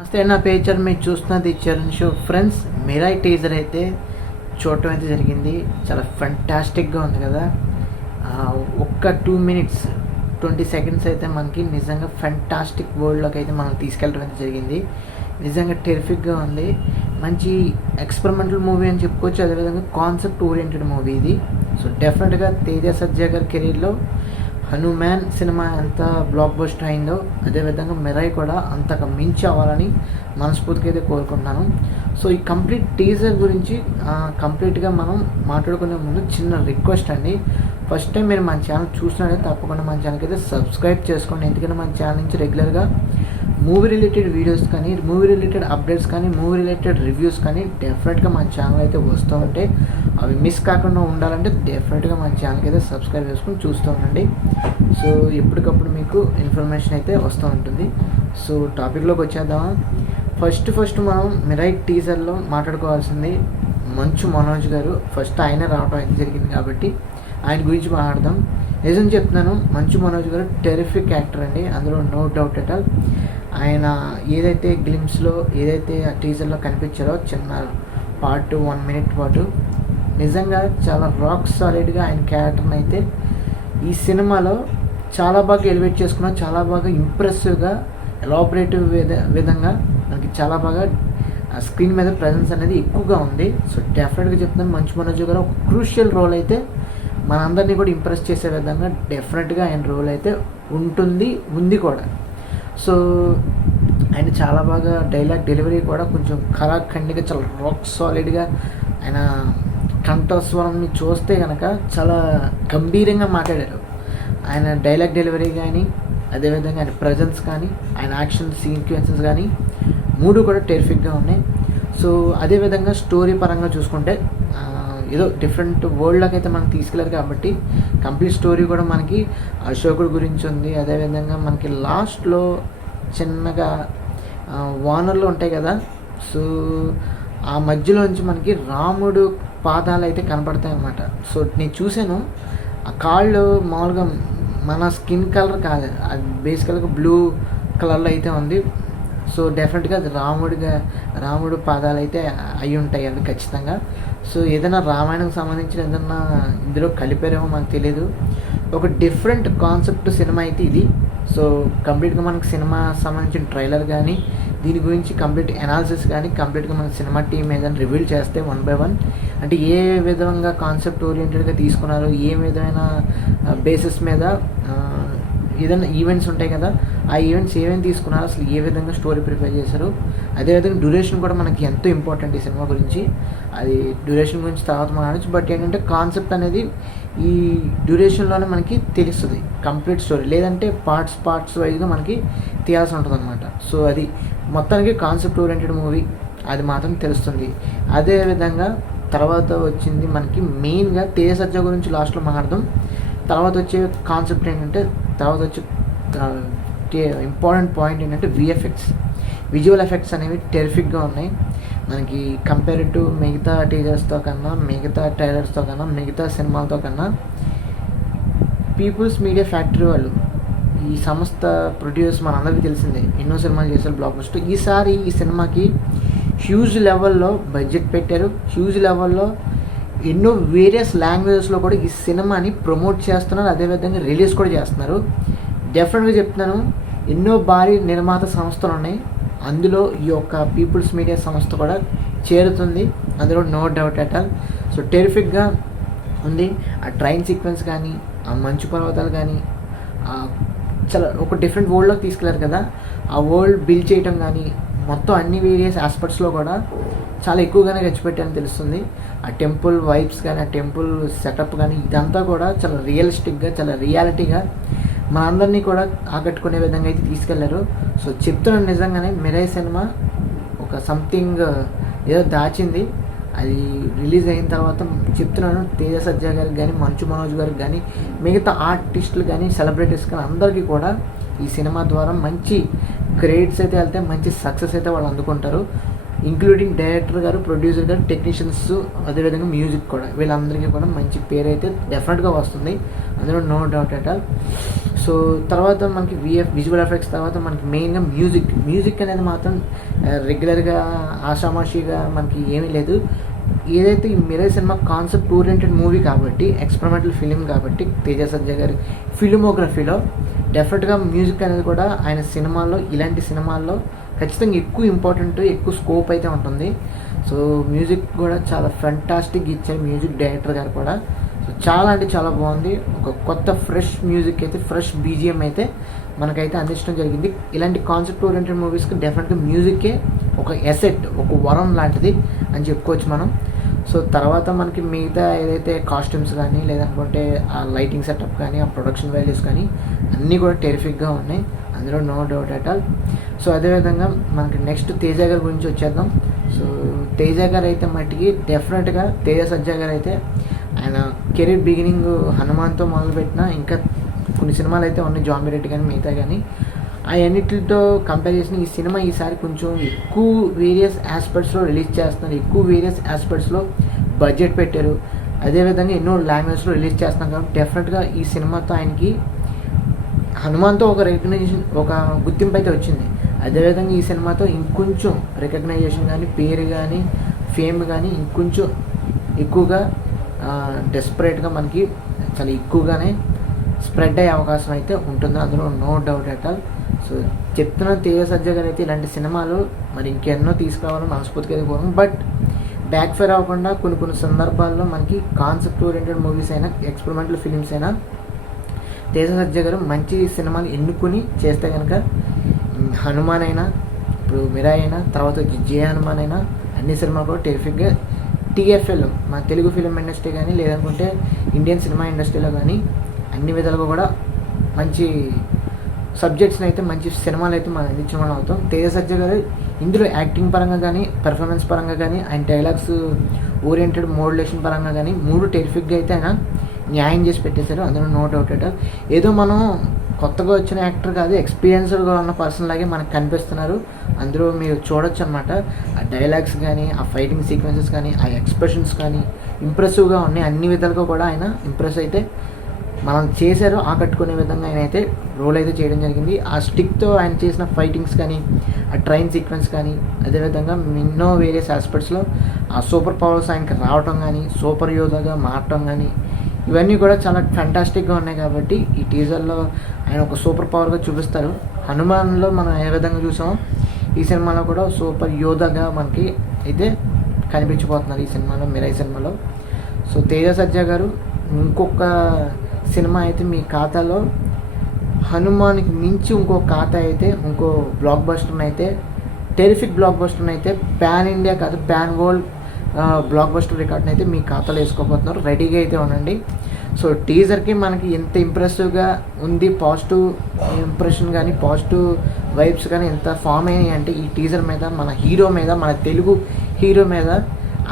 నమస్తే నా పేచర్ మీరు చూస్తున్నది Charan show friends. Mirai teaser అయితే చూడటం అయితే జరిగింది. చాలా ఫెంటాస్టిక్గా ఉంది కదా. ఒక్క 2 minutes 20 seconds అయితే మనకి నిజంగా ఫెంటాస్టిక్ వరల్డ్లోకి అయితే మనం తీసుకెళ్ళడం అయితే జరిగింది. నిజంగా టెరిఫిక్గా ఉంది. మంచి ఎక్స్పెరిమెంటల్ మూవీ అని చెప్పుకోవచ్చు. అదేవిధంగా కాన్సెప్ట్ ఓరియంటెడ్ మూవీ ఇది. సో డెఫినెట్గా తేజ సజ్జా గారి కెరీర్లో హనుమాన్ సినిమా ఎంత బ్లాక్ బస్టర్ అయిందో అదేవిధంగా మిరాయ్ కూడా అంతకు మించి అవ్వాలని మనస్ఫూర్తిగా అయితే కోరుకుంటున్నాను. సో ఈ కంప్లీట్ టీజర్ గురించి కంప్లీట్గా మనం మాట్లాడుకునే ముందు చిన్న రిక్వెస్ట్ అండి. ఫస్ట్ టైం మీరు మన ఛానల్ చూసినట్లయితే తప్పకుండా మన ఛానల్కి అయితే సబ్స్క్రైబ్ చేసుకోండి. ఎందుకంటే మన ఛానల్ నుంచి రెగ్యులర్గా మూవీ రిలేటెడ్ వీడియోస్ కానీ, మూవీ రిలేటెడ్ అప్డేట్స్ కానీ, మూవీ రిలేటెడ్ రివ్యూస్ కానీ డెఫినెట్గా మన ఛానల్ అయితే వస్తూ ఉంటాయి. అవి మిస్ కాకుండా ఉండాలంటే డెఫినెట్గా మన ఛానల్కి అయితే సబ్స్క్రైబ్ చేసుకుని చూస్తూ ఉండండి. సో ఎప్పటికప్పుడు మీకు ఇన్ఫర్మేషన్ అయితే వస్తూ ఉంటుంది. సో టాపిక్లోకి వచ్చేద్దామా. ఫస్ట్ మనం మిరాయ్ టీజర్లో మాట్లాడుకోవాల్సింది మంచు మనోజ్ గారు. ఫస్ట్ ఆయన రావడం అయితే జరిగింది కాబట్టి ఆయన గురించి మాట్లాడదాం. నిజం చెప్తున్నాను, మంచు మనోజ్ గారు టెరిఫిక్ యాక్టర్ అండి, అందులో నో డౌట్ ఎట్ ఆల్. ఆయన ఏదైతే గ్లిమ్స్లో ఏదైతే ఆ టీజర్లో కనిపించారో చిన్న పార్ట్ 1 minute పాటు నిజంగా చాలా రాక్ సాలిడ్గా ఆయన క్యారెక్టర్ని అయితే ఈ సినిమాలో చాలా బాగా ఎలివేట్ చేసుకున్నాం. చాలా బాగా ఇంప్రెసివ్గా ఎలాబరేటివ్ విధంగా మనకి చాలా బాగా స్క్రీన్ మీద ప్రజెన్స్ అనేది ఎక్కువగా ఉంది. సో డెఫినెట్గా చెప్తున్నాను, మంచు మనోజ్ గారు ఒక క్రూషియల్ రోల్ అయితే మనందరినీ కూడా ఇంప్రెస్ చేసే విధంగా డెఫినెట్గా ఆయన రోల్ అయితే ఉంది కూడా. సో ఆయన చాలా బాగా డైలాగ్ డెలివరీ కూడా కొంచెం ఖరాఖండిగా చాలా రాక్ సాలిడ్గా ఆయన కంఠస్వరంని చూస్తే కనుక చాలా గంభీరంగా మాట్లాడారు. ఆయన డైలాగ్ డెలివరీ కానీ, అదేవిధంగా ఆయన ప్రజెన్స్ కానీ, ఆయన యాక్షన్ సీక్వెన్సెస్ కానీ 3 కూడా టెరిఫిక్గా ఉన్నాయి. సో అదేవిధంగా స్టోరీ పరంగా చూసుకుంటే ఏదో డిఫరెంట్ వరల్డ్లోకి అయితే మనకి తీసుకెళ్ళారు కాబట్టి కంప్లీట్ స్టోరీ కూడా మనకి అశోకుడు గురించి ఉంది. అదేవిధంగా మనకి లాస్ట్లో చిన్నగా వానర్లు ఉంటాయి కదా, సో ఆ మధ్యలోంచి మనకి రాముడు పాదాలు అయితే కనపడతాయి అన్నమాట. సో నేను చూశాను, ఆ కాళ్ళు మామూలుగా మన స్కిన్ కలర్ కాదు, అది బేసికల్గా బ్లూ కలర్లో అయితే ఉంది. సో డెఫినెట్గా అది రాముడు పాదాలు అయితే అయి ఉంటాయి అవి ఖచ్చితంగా. సో ఏదైనా రామాయణంకి సంబంధించిన ఏదైనా ఇందులో కలిపారేమో మనకు తెలియదు. ఒక డిఫరెంట్ కాన్సెప్ట్ సినిమా అయితే ఇది. సో కంప్లీట్గా మనకు సినిమా సంబంధించిన ట్రైలర్ కానీ, దీని గురించి కంప్లీట్ అనాలిసిస్ కానీ కంప్లీట్గా మన సినిమా టీం ఏదైనా రివీల్ చేస్తే 1 by 1 అంటే ఏ విధంగా కాన్సెప్ట్ ఓరియంటెడ్గా తీసుకున్నారు, ఏ విధమైన బేసిస్ మీద ఏదైనా ఈవెంట్స్ ఉంటాయి కదా, ఆ ఈవెంట్స్ ఏమేమి తీసుకున్నారు, అసలు ఏ విధంగా స్టోరీ ప్రిపేర్ చేశారు. అదేవిధంగా డ్యూరేషన్ కూడా మనకి ఎంతో ఇంపార్టెంట్ ఈ సినిమా గురించి. అది డ్యూరేషన్ గురించి తర్వాత మాట్లాడచ్చు. బట్ ఏంటంటే కాన్సెప్ట్ అనేది ఈ డ్యూరేషన్లోనే మనకి తెలుస్తుంది కంప్లీట్ స్టోరీ, లేదంటే పార్ట్స్ వైజ్గా మనకి తీయాల్సి ఉంటుంది అనమాట. సో అది మొత్తానికి కాన్సెప్ట్ ఓరియంటెడ్ మూవీ, అది మాత్రం తెలుస్తుంది. అదేవిధంగా తర్వాత వచ్చింది మనకి మెయిన్గా తేజ సజ్జా గురించి లాస్ట్లో మాట్లాడదాం. తర్వాత వచ్చే కాన్సెప్ట్ ఏంటంటే, తర్వాత వచ్చే ఇంపార్టెంట్ పాయింట్ ఏంటంటే విజువల్ ఎఫెక్ట్స్ అనేవి టెరిఫిక్గా ఉన్నాయి మనకి. కంపేర్ టు మిగతా టీజర్స్తో కన్నా, మిగతా ట్రైలర్స్తో కన్నా, మిగతా సినిమాలతో కన్నా పీపుల్స్ మీడియా ఫ్యాక్టరీ వాళ్ళు, ఈ సంస్థ ప్రొడ్యూస్ మనందరికీ తెలిసిందే, ఎన్నో సినిమాలు చేశారు బ్లాక్ బస్టర్. ఈసారి ఈ సినిమాకి హ్యూజ్ లెవెల్లో బడ్జెట్ పెట్టారు. హ్యూజ్ లెవెల్లో ఎన్నో వేరియస్ లాంగ్వేజెస్లో కూడా ఈ సినిమాని ప్రమోట్ చేస్తున్నారు, అదేవిధంగా రిలీజ్ కూడా చేస్తున్నారు. డెఫినెట్గా చెప్తున్నాను, ఎన్నో భారీ నిర్మాత సంస్థలు ఉన్నాయి, అందులో ఈ యొక్క పీపుల్స్ మీడియా సంస్థ కూడా చేరుతుంది, అందులో no doubt at all. So టెరిఫిక్గా ఉంది. ఆ ట్రైన్ సీక్వెన్స్ కానీ, ఆ మంచు పర్వతాలు కానీ, చాలా ఒక డిఫరెంట్ వరల్డ్లోకి తీసుకెళ్లారు కదా, ఆ వరల్డ్ బిల్డ్ చేయటం కానీ మొత్తం అన్ని వేరియస్ ఆస్పెక్ట్స్లో కూడా చాలా ఎక్కువగానే ఖర్చు పెట్టారని తెలుస్తుంది. ఆ టెంపుల్ వైబ్స్ కానీ, ఆ టెంపుల్ సెటప్ కానీ ఇదంతా కూడా చాలా రియలిస్టిక్గా, చాలా రియాలిటీగా మనందరినీ కూడా ఆకట్టుకునే విధంగా అయితే తీసుకెళ్లారు. సో చెప్తున్నాను, నిజంగానే మిరాయ్ సినిమా ఒక సంథింగ్ ఏదో దాచింది. అది రిలీజ్ అయిన తర్వాత చెప్తున్నాను, తేజ సజ్జా గారికి కానీ, మంచు మనోజ్ గారికి కానీ, మిగతా ఆర్టిస్టులు కానీ, సెలబ్రిటీస్ కానీ అందరికీ కూడా ఈ సినిమా ద్వారా మంచి క్రెడిట్స్ అయితే వెళ్తే, మంచి సక్సెస్ అయితే వాళ్ళు అందుకుంటారు. ఇంక్లూడింగ్ డైరెక్టర్ గారు, ప్రొడ్యూసర్ గారు, టెక్నీషియన్స్, అదేవిధంగా మ్యూజిక్ కూడా, వీళ్ళందరికీ కూడా మంచి పేరు అయితే డెఫినెట్గా వస్తుంది, అందులో no doubt at all. So తర్వాత మనకి విజువల్ ఎఫెక్ట్స్ తర్వాత మనకి మెయిన్గా మ్యూజిక్ అనేది మాత్రం రెగ్యులర్గా ఆషామాషిగా మనకి ఏమీ లేదు. ఏదైతే ఈ Mirai cinema concept oriented movie కాబట్టి, ఎక్స్పెరిమెంటల్ ఫిలిం కాబట్టి, తేజ సజ్జా గారి ఫిలిమోగ్రఫీలో డెఫినెట్గా మ్యూజిక్ అనేది కూడా ఆయన సినిమాల్లో, ఇలాంటి సినిమాల్లో ఖచ్చితంగా ఎక్కువ ఇంపార్టెంట్, ఎక్కువ స్కోప్ అయితే ఉంటుంది. సో మ్యూజిక్ కూడా చాలా ఫెంటాస్టిక్ ఇచ్చారు మ్యూజిక్ డైరెక్టర్ గారు కూడా. సో చాలా అంటే చాలా బాగుంది. ఒక కొత్త ఫ్రెష్ మ్యూజిక్ అయితే, ఫ్రెష్ బీజిఎం అయితే మనకైతే అందించడం జరిగింది. ఇలాంటి కాన్సెప్ట్ ఓరియంటెడ్ మూవీస్కి డెఫినెట్గా మ్యూజికే ఒక ఎసెట్, ఒక వరం లాంటిది అని చెప్పుకోవచ్చు మనం. సో తర్వాత మనకి మిగతా ఏదైతే కాస్ట్యూమ్స్ కానీ, లేదనుకుంటే ఆ లైటింగ్ సెటప్ కానీ, ఆ ప్రొడక్షన్ వాల్యూస్ కానీ అన్నీ కూడా టెరిఫిక్గా ఉన్నాయి, అందులో no doubt at all. So అదేవిధంగా మనకి నెక్స్ట్ తేజ గారి గురించి వచ్చేద్దాం. సో తేజ గారు అయితే మట్టికి డెఫినెట్గా తేజ సజ్జా గారు అయితే ఆయన కెరీర్ బిగినింగ్ హనుమాన్తో మొదలుపెట్టిన ఇంకా కొన్ని సినిమాలు అయితే ఉన్నాయి, జాంబిరెడ్డి కానీ మిగతా కానీ, అవన్నిటితో కంపేర్ చేసిన ఈ సినిమా ఈసారి కొంచెం ఎక్కువ వేరియస్ ఆస్పెక్ట్స్లో రిలీజ్ చేస్తున్నారు, ఎక్కువ వేరియస్ ఆస్పెక్ట్స్లో బడ్జెట్ పెట్టారు, అదేవిధంగా ఎన్నో లాంగ్వేజ్లో రిలీజ్ చేస్తున్నారు. కాబట్టి డెఫినెట్గా ఈ సినిమాతో ఆయనకి హనుమాన్తో ఒక రికగ్నైజేషన్, ఒక గుర్తింపు అయితే వచ్చింది. అదేవిధంగా ఈ సినిమాతో ఇంకొంచెం రికగ్నైజేషన్ కానీ, పేరు కానీ, ఫేమ్ కానీ ఇంకొంచెం ఎక్కువగా డెస్పరేట్గా మనకి చాలా ఎక్కువగానే స్ప్రెడ్ అయ్యే అవకాశం అయితే ఉంటుంది, అందులో no doubt at all. So చెప్తున్న తేజ సజ్జా గారు అయితే ఇలాంటి సినిమాలు మరి ఇంకెన్నో తీసుకురావాలని మనస్ఫూర్తిగా అయితే కోరుకుంటున్నాం. బట్ బ్యాక్ ఫైర్ అవ్వకుండా కొన్ని సందర్భాల్లో మనకి కాన్సెప్ట్ ఓరియంటెడ్ మూవీస్ అయినా, ఎక్స్పెరిమెంటల్ ఫిలిమ్స్ అయినా తేజ సజ్జా గారు మంచి సినిమాలు ఎన్నుకొని చేస్తే కనుక హనుమాన్ అయినా, ఇప్పుడు మిరాయ్ అయినా, తర్వాత జే హనుమాన్ అయినా, అన్ని సినిమాలు కూడా టెరిఫిక్గా టీఎఫ్ఎల్ మన తెలుగు ఫిలిం ఇండస్ట్రీ కానీ, లేదనుకుంటే ఇండియన్ సినిమా ఇండస్ట్రీలో కానీ అన్ని విధాలుగా కూడా మంచి సబ్జెక్ట్స్ని అయితే, మంచి సినిమాలు అయితే మనం అందించడం అవుతాం. తేజ సజ్జా గారు ఇందులో యాక్టింగ్ పరంగా కానీ, పెర్ఫార్మెన్స్ పరంగా కానీ, ఆయన డైలాగ్స్ ఓరియంటెడ్ మోడ్యులేషన్ పరంగా కానీ మూడు టెరిఫిక్గా అయితే ఆయన న్యాయం చేసి పెట్టేశారు, అందులో నో డౌట్ అట్ ఆల్. ఏదో మనం కొత్తగా వచ్చిన యాక్టర్ కాదు, ఎక్స్పీరియన్స్డ్గా ఉన్న పర్సన్ లాగే మనకు కనిపిస్తున్నారు, అందులో మీరు చూడొచ్చు అనమాట. ఆ డైలాగ్స్ కానీ, ఆ ఫైటింగ్ సీక్వెన్సెస్ కానీ, ఆ ఎక్స్ప్రెషన్స్ కానీ ఇంప్రెసివ్గా ఉన్నాయి, అన్ని విధాలుగా కూడా ఆయన ఇంప్రెస్ అయితే మనం చేశారు, ఆకట్టుకునే విధంగా ఆయన అయితే రోల్ అయితే చేయడం జరిగింది. ఆ స్టిక్తో ఆయన చేసిన ఫైటింగ్స్ కానీ, ఆ ట్రైన్ సీక్వెన్స్ కానీ, అదేవిధంగా ఎన్నో వేరియస్ ఆస్పెక్ట్స్లో ఆ సూపర్ పవర్స్ ఆయనకి రావటం కానీ, సూపర్ యోధాగా మారటం కానీ, ఇవన్నీ కూడా చాలా ఫ్యాంటాస్టిక్గా ఉన్నాయి. కాబట్టి ఈ టీజర్లో ఆయన ఒక సూపర్ పవర్గా చూపిస్తారు. హనుమాన్లో మనం ఏ విధంగా చూసామో ఈ సినిమాలో కూడా సూపర్ యోధాగా మనకి అయితే కనిపించిపోతున్నారు ఈ సినిమాలో, మిరాయ్ సినిమాలో. సో తేజ సజ్జా గారు ఇంకొక సినిమా అయితే మీ ఖాతాలో, హనుమాన్కి మించి ఇంకో ఖాతా అయితే, ఇంకో బ్లాక్ బస్టర్ని అయితే, టెరిఫిక్ బ్లాక్ బస్టర్ని అయితే, పాన్ ఇండియా కాదు పాన్ వరల్డ్ బ్లాక్ బస్టర్ రికార్డ్ని అయితే మీ ఖాతాలో వేసుకోబోతున్నారు, రెడీగా అయితే ఉండండి. సో టీజర్కి మనకి ఎంత ఇంప్రెసివ్గా ఉంది, పాజిటివ్ ఇంప్రెషన్ కానీ, పాజిటివ్ వైబ్స్ కానీ ఎంత ఫామ్ అయినాయి అంటే ఈ టీజర్ మీద, మన హీరో మీద, మన తెలుగు హీరో మీద,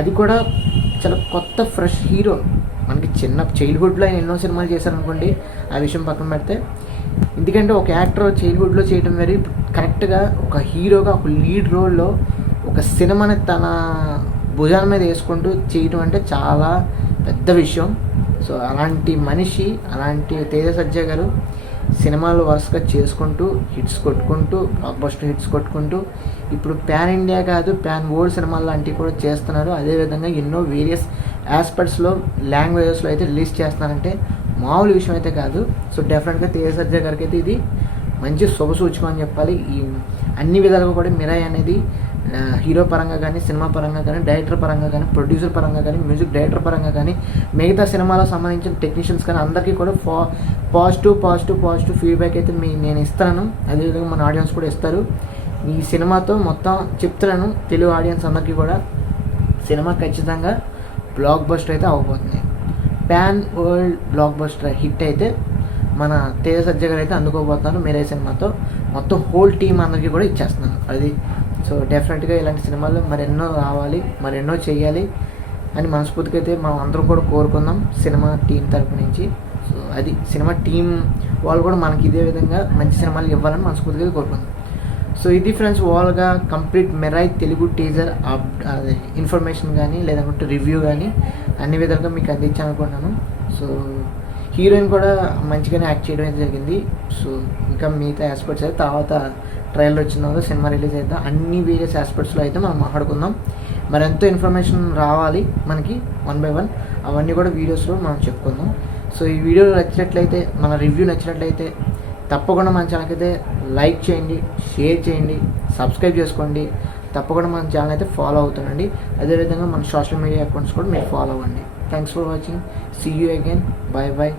అది కూడా చాలా కొత్త ఫ్రెష్ హీరో. మనకి చిన్న చైల్డ్హుడ్లో ఆయన ఎన్నో సినిమాలు చేశారనుకోండి, ఆ విషయం పక్కన పెడితే, ఎందుకంటే ఒక యాక్టర్ చైల్డ్హుడ్లో చేయడం వేరే, కరెక్ట్గా ఒక హీరోగా ఒక లీడ్ రోల్లో ఒక సినిమాని తన భుజాల మీద వేసుకుంటూ చేయడం అంటే చాలా పెద్ద విషయం. సో అలాంటి మనిషి, అలాంటి తేజ సజ్జా గారు సినిమాలు వరుసగా చేసుకుంటూ, హిట్స్ కొట్టుకుంటూ, బ్లాక్ బస్టర్ హిట్స్ కొట్టుకుంటూ, ఇప్పుడు పాన్ ఇండియా కాదు పాన్ వరల్డ్ సినిమాలు లాంటివి కూడా చేస్తున్నారు. అదేవిధంగా ఎన్నో వేరియస్ ఆస్పెక్ట్స్లో, లాంగ్వేజెస్లో అయితే రిలీజ్ చేస్తున్నారంటే మామూలు విషయం అయితే కాదు. సో డెఫినెట్గా తేజ సజ్జా గారికి అయితే ఇది మంచి శుభసూచకం అని చెప్పాలి. ఈ అన్ని విధాలుగా కూడా మిరాయ్ అనేది హీరో పరంగా కానీ, సినిమా పరంగా కానీ, డైరెక్టర్ పరంగా కానీ, ప్రొడ్యూసర్ పరంగా కానీ, మ్యూజిక్ డైరెక్టర్ పరంగా కానీ, మిగతా సినిమాలకు సంబంధించిన టెక్నీషియన్స్ కానీ అందరికీ కూడా పాజిటివ్ ఫీడ్బ్యాక్ అయితే నేను ఇస్తాను, అదేవిధంగా మన ఆడియన్స్ కూడా ఇస్తారు. ఈ సినిమాతో మొత్తం చెప్తున్నాను, తెలుగు ఆడియన్స్ అందరికీ కూడా సినిమా ఖచ్చితంగా బ్లాక్ బస్టర్ అయితే అవ్వబోతుంది. Pan world blockbuster hit అయితే మన తేజ సజ్జా గారు అయితే అందుకోబోతున్నారు మిరాయ్ సినిమాతో. మొత్తం హోల్ టీం అందరికీ కూడా ఇచ్చేస్తున్నాను అది. సో డెఫినెట్గా ఇలాంటి సినిమాలు మరెన్నో రావాలి, మరెన్నో చేయాలి అని మనస్ఫూర్తిగా అయితే మనం అందరం కూడా కోరుకుందాం సినిమా టీం తరపు నుంచి. సో అది సినిమా టీం వాళ్ళు కూడా మనకి ఇదే విధంగా మంచి సినిమాలు ఇవ్వాలని మనస్ఫూర్తిగా కోరుకుందాం. సో ఇది ఫ్రెండ్స్ ఓవరాల్గా కంప్లీట్ మిరాయ్ తెలుగు టీజర్ అదే ఇన్ఫర్మేషన్ కానీ లేదంటే రివ్యూ కానీ అన్ని విధాలుగా మీకు అందించాలనుకున్నాను. సో హీరోయిన్ కూడా మంచిగానే యాక్ట్ చేయడం అయితే జరిగింది. సో ఇంకా మిగతా ఆస్పెక్ట్స్ అయితే తర్వాత ట్రైలర్ వచ్చిన తర్వాత సినిమా రిలీజ్ అయితే అన్ని వేరియస్ ఆస్పెక్ట్స్లో అయితే మనం మాట్లాడుకుందాం. మరి ఎంతో ఇన్ఫర్మేషన్ రావాలి మనకి 1 by 1, అవన్నీ కూడా వీడియోస్లో మనం చెప్పుకుందాం. సో ఈ వీడియో నచ్చినట్లయితే, మన రివ్యూ నచ్చినట్లయితే తప్పకుండా మన ఛానల్కి అయితే లైక్ చేయండి, షేర్ చేయండి, సబ్స్క్రైబ్ చేసుకోండి. తప్పకుండా మన ఛానల్ అయితే ఫాలో అవుతుండండి. అదేవిధంగా మన సోషల్ మీడియా అకౌంట్స్ కూడా మీరు ఫాలో అవ్వండి. Thanks for watching. See you again. Bye bye.